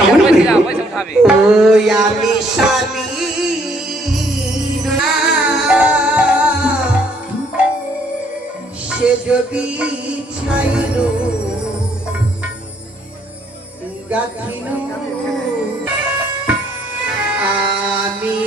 কেমন ওই আমি স্বামী সে যদি ছাইল গাথিন আমি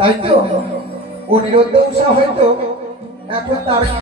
তাই তো? অনিরুদ্ধ উষা হয়তো এখন তার